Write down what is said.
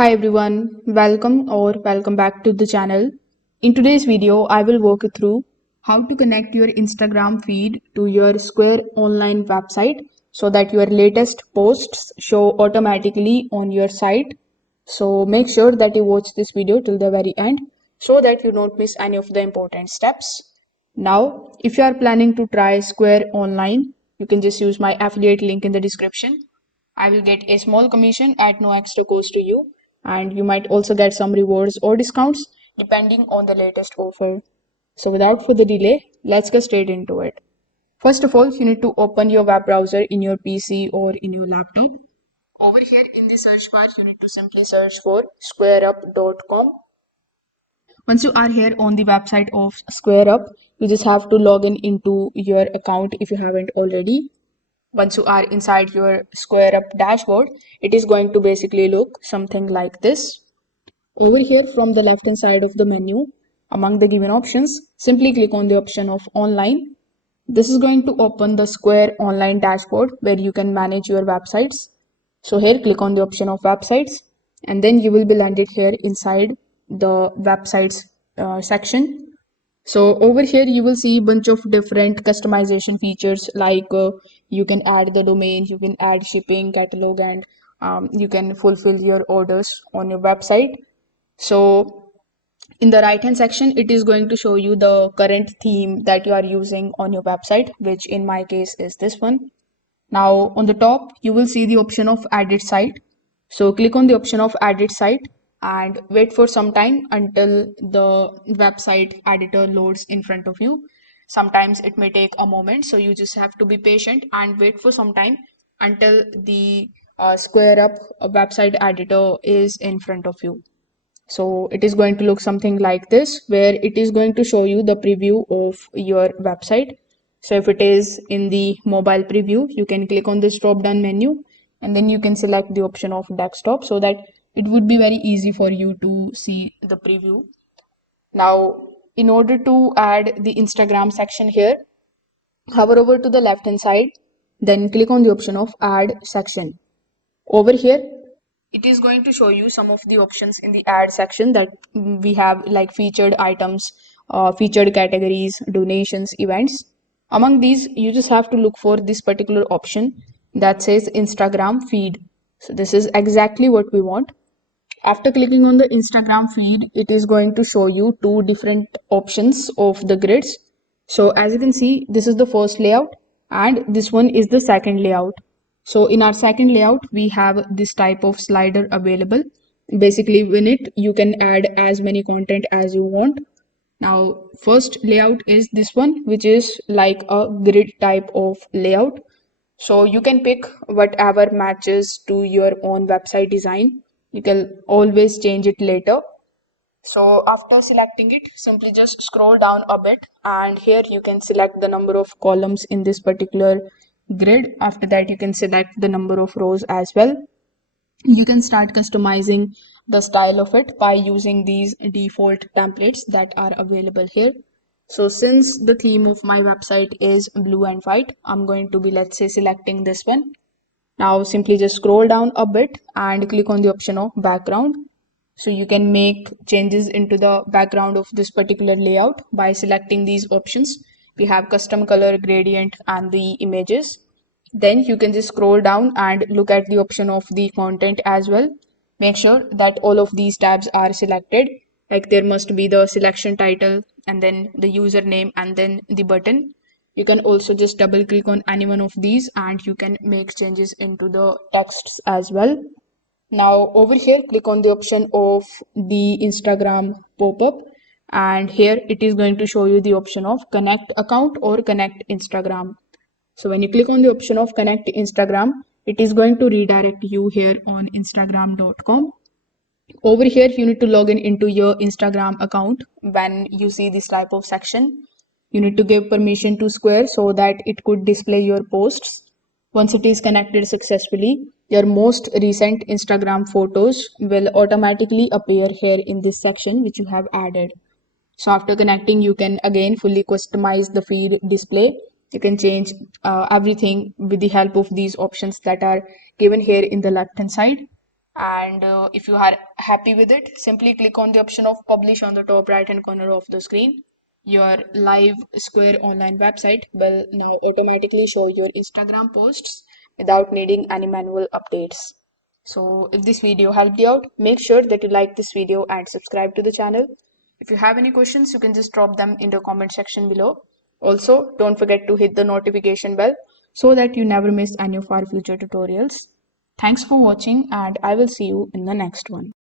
Hi everyone, welcome back to the channel. In today's video, I will walk you through how to connect your Instagram feed to your Square online website so that your latest posts show automatically on your site. So make sure that you watch this video till the very end so that you don't miss any of the important steps. Now, if you are planning to try Square online, you can just use my affiliate link in the description. I will get a small commission at no extra cost to you, and you might also get some rewards or discounts depending on the latest offer. So, without further delay, let's get straight into it. First of all, you need to open your web browser in your PC or in your laptop. Over here in the search bar, you need to simply search for squareup.com. Once you are here on the website of SquareUp, you just have to log in into your account if you haven't already. Once you are inside your SquareUp dashboard, it is going to basically look something like this. Over here from the left hand side of the menu, among the given options, simply click on the option of online. This is going to open the Square online dashboard where you can manage your websites. So here click on the option of websites and then you will be landed here inside the websites section. So over here you will see a bunch of different customization features like you can add the domain, you can add shipping, catalog, and you can fulfill your orders on your website. So in the right hand section, it is going to show you the current theme that you are using on your website, which in my case is this one. Now on the top, you will see the option of edit site. So click on the option of edit site and wait for some time until the website editor loads in front of you. Sometimes it may take a moment, so you just have to be patient and wait for some time until the SquareUp website editor is in front of you. So it is going to look something like this, where it is going to show you the preview of your website. So if it is in the mobile preview, you can click on this drop down menu and then you can select the option of desktop so that it would be very easy for you to see the preview. Now, in order to add the Instagram section here, hover over to the left hand side, then click on the option of add section. Over here, it is going to show you some of the options in the add section that we have, like featured items, featured categories, donations, events. Among these, you just have to look for this particular option that says Instagram feed. So this is exactly what we want. After clicking on the Instagram feed, it is going to show you two different options of the grids. So as you can see, this is the first layout and this one is the second layout. So in our second layout, we have this type of slider available. Basically, in it, you can add as many content as you want. Now, first layout is this one, which is like a grid type of layout. So you can pick whatever matches to your own website design. You can always change it later. So after selecting it, simply just scroll down a bit and here you can select the number of columns in this particular grid. After that, you can select the number of rows as well. You can start customizing the style of it by using these default templates that are available here. So since the theme of my website is blue and white, I'm going to be, let's say, selecting this one. Now simply just scroll down a bit and click on the option of background. So you can make changes into the background of this particular layout by selecting these options. We have custom color, gradient, and the images. Then you can just scroll down and look at the option of the content as well. Make sure that all of these tabs are selected. Like there must be the selection title and then the username and then the button. You can also just double click on any one of these and you can make changes into the texts as well. Now over here, click on the option of the Instagram pop-up and here it is going to show you the option of connect account or connect Instagram. So when you click on the option of connect Instagram, it is going to redirect you here on instagram.com. Over here, you need to log in into your Instagram account. When you see this type of section, you need to give permission to Square so that it could display your posts. Once it is connected successfully, your most recent Instagram photos will automatically appear here in this section which you have added. So after connecting, you can again fully customize the feed display. You can change everything with the help of these options that are given here in the left hand side. And if you are happy with it, simply click on the option of publish on the top right hand corner of the screen. Your live Square online website will now automatically show your Instagram posts without needing any manual updates. So if this video helped you out, make sure that you like this video and subscribe to the channel. If you have any questions, you can just drop them in the comment section below. Also, don't forget to hit the notification bell so that you never miss any of our future tutorials. Thanks for watching, and I will see you in the next one.